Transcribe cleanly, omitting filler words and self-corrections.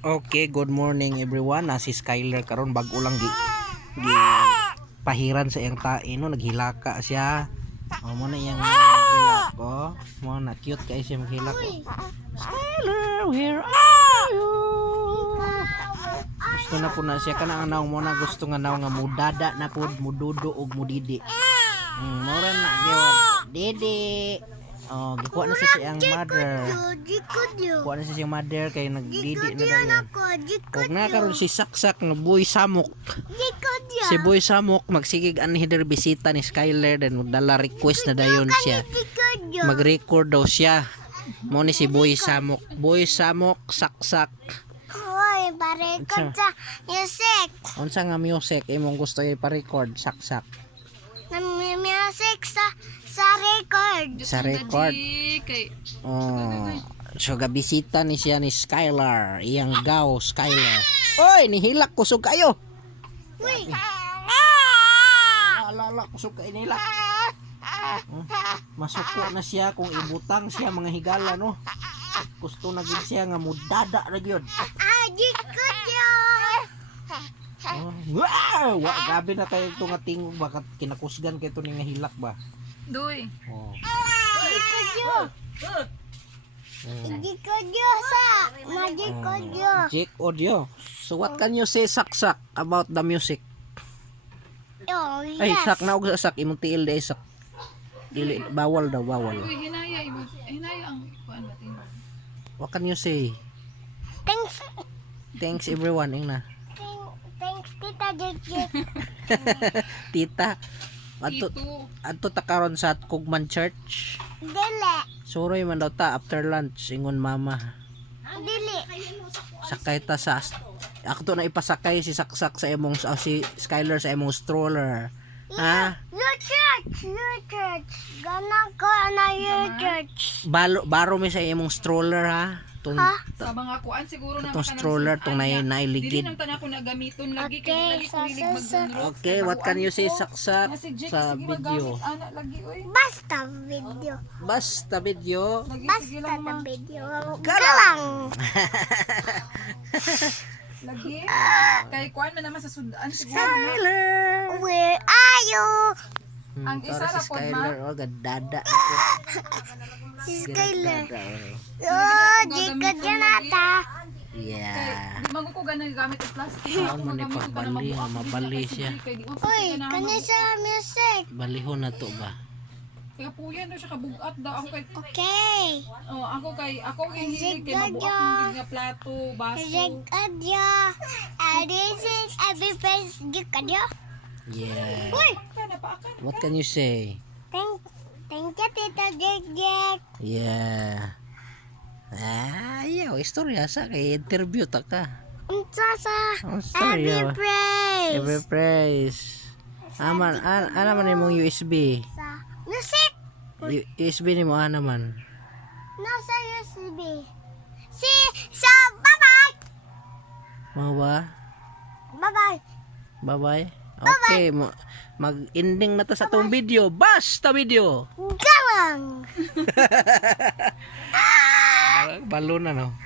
Okay, good morning everyone. Si Skyler karon bag-o lang gi pahiran sa iyang tae no, naghilaka siya. Mo na iyang naghilak ko. Mo na cute kay siya maghilak ko. Skyler, where are you? Gusto na po na siya kanang anaw mo na gusto nga naw nga mudada na pud mududo og mudidi. Mora na gyud. Didi. Oh, gikuha na siya siyang mother. Kuha na siya siyang mother kay nagdidi na dayon. Kung na karon si Saksak nga boy samok. Si boy samok magsigig anhi der bisita ni Skyler then dala request na dayon siya. Mag-record daw siya. Mo ni si boy samok. Boy samok Saksak. Hoy, pa-record sa music. Unsa nga music imong gusto i-pa-record Saksak? Music sa record. Sa record. Oh. So gabisita ni siya ni Skylar, iyang gaw Skylar. Oy, nihilak kusog kayo. Uy. Alala kusog kay nila. Masuko na siya kung ibutang siya mga higala no. Gusto na gid siya nga mudada ra gyud. Jikod yo. Wow, gabi na kayo ito nga tingog bakit kinakusgan kayo ito nga hilak ba? Doy. Oh. Jikod yo. Jikod yo sa. Majikod yo. Jake audio. So what can you say Saksak about the music? Oh, Ay, yes. sak na og sak imong tiil day sak. Dili bawal daw bawal. Uy, hinaya ang kuan ba tin. What can you say? Thanks. Thanks everyone ingna. Thanks Tita Jik. Tita. Tito. Adto ta karon sa Kugman Church. Dili. Suroy man daw ta after lunch ingon mama. Dili. Sakay ta sa ako to na ipasakay si Saksak sa imong si Skyler sa imong stroller. Ha? Your church. Your church. Gana ko na your church. Baro mi sa imong stroller ha. Tung Sa mga kuan siguro na tong stroller tong Dili nailigid. nang tanan ko na gamiton lagi Okay, kay lagi ko hilig mag-download. Okay, what can you say Saksak sa video? Ana lagi oy. Basta video. Basta video. Lagi Basta sige lang na ma. video. Galang! Lagi. Kay kuan man naman sa sudan siguro na. Skyler! Where are you? Ang isa Para ra si pod Skyler, ma. oh, gadada. Si Skyler. Gadada, Oh, jikod yan ata. Yeah. Di man ko ganang gamit ang plastic. Saan man ipagbali, nga mabali siya. Uy, kanya sa music. Balihon na to ba? Kaya po yan daw siya kabugat daw ako kay Okay. ako kay hilig kay Sige, mabuak ng nga plato, baso. Jikod yo. This is every place jikod yo. Yeah. Uy, Kana pa akan. What can you say? thank you, Tita Jik. Yeah. Ayaw, istorya sa kay interview ta ka. Unsa sa Istorya. every place. Every praise. Aman, ana man imong USB. Sa music. USB ni mo ana man. Nasa USB. So, bye-bye. Mo ba? Bye-bye. Bye-bye. Okay, mag-ending na ta sa tong video. Basta video. Galang. Balo na no.